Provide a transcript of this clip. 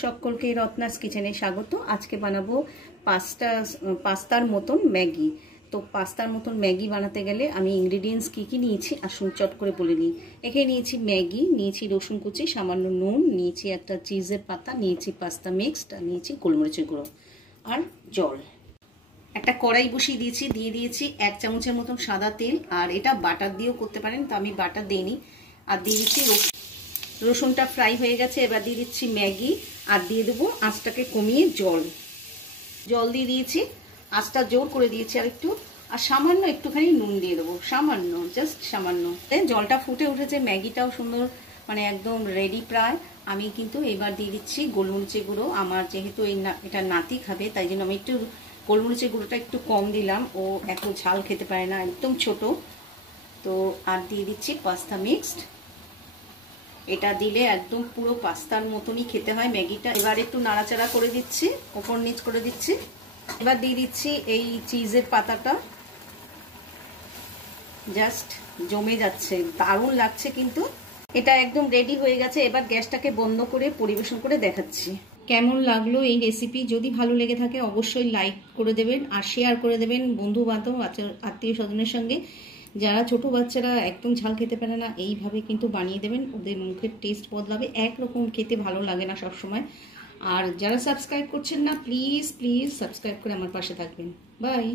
সকলকে রত্নাস কিচেনে স্বাগত। আজকে বানাবো পাস্তার মতন ম্যাগি। তো পাস্তার মতন ম্যাগি বানাতে গেলে আমি ইনগ্রেডিয়েন্টস কী কী নিয়েছি আসুন চট করে বলে নিই। এখানে নিয়েছি ম্যাগি, নিয়েছি রসুন কুচি, সামান্য নুন, নিয়েছি একটা চিজের পাতা, নিয়েছি পাস্তা মিক্সড, আর নিয়েছি গোলমরিচের গুঁড়ো আর জল। একটা কড়াই বসিয়ে দিয়েছি, দিয়ে দিয়েছি 1 চামচের মতন সাদা তেল, আর এটা বাটার দিয়েও করতে পারেন, তো আমি বাটার দিইনি। আর দিয়ে দিচ্ছি রসুনটা ফ্রাই হয়ে গেছে, এবার দিয়ে দিচ্ছি ম্যাগি, আর দিয়ে দেবো আঁচটাকে কমিয়ে জল দিয়ে দিয়েছি, আঁচটা জোর করে দিয়েছি আর একটু, আর সামান্য একটুখানি নুন দিয়ে দেবো, সামান্য, জাস্ট সামান্য। জলটা ফুটে উঠেছে, ম্যাগিটাও সুন্দর মানে একদম রেডি প্রায়। আমি কিন্তু এবার দিয়ে দিচ্ছি গোলমরিচের গুঁড়ো। আমার যেহেতু এটা নাতি খাবে, তাই জন্য আমি একটু গোলমরিচের গুঁড়োটা একটু কম দিলাম, ও এত ঝাল খেতে পারে না, একদম ছোট। তো আর দিয়ে দিচ্ছি পাস্তা মিক্সড। এটা দিলে একদম পুরো পাস্তার মতনই খেতে হয় ম্যাগিটা। এবার একটু নাড়াচাড়া করে দিচ্ছি, ওপর নিচ করে দিচ্ছি। এবার দিয়ে দিচ্ছি এই চিজের পাতাটা, জাস্ট জমে যাচ্ছে, দারুণ লাগছে কিন্তু। এটা একদম রেডি হয়ে গেছে। এবার গ্যাসটাকে বন্ধ করে পরিবেশন করে দেখাচ্ছি। কেমন লাগলো এই রেসিপি? যদি ভালো লেগে থাকে অবশ্যই লাইক করে দেবেন আর শেয়ার করে দেবেন বন্ধু বান্ধব আত্মীয় স্বজনের সঙ্গে। যারা ছোট বাচ্চারা একদম ঝাল খেতে পারে না, এইভাবে কিন্তু বানিয়ে দেবেন, ওদের মুখের টেস্ট বদলাবে। একরকম খেতে ভালো লাগে না সবসময়। আর যারা সাবস্ক্রাইব করছেন না, প্লিজ প্লিজ সাবস্ক্রাইব করে আমার পাশে থাকবেন। বাই।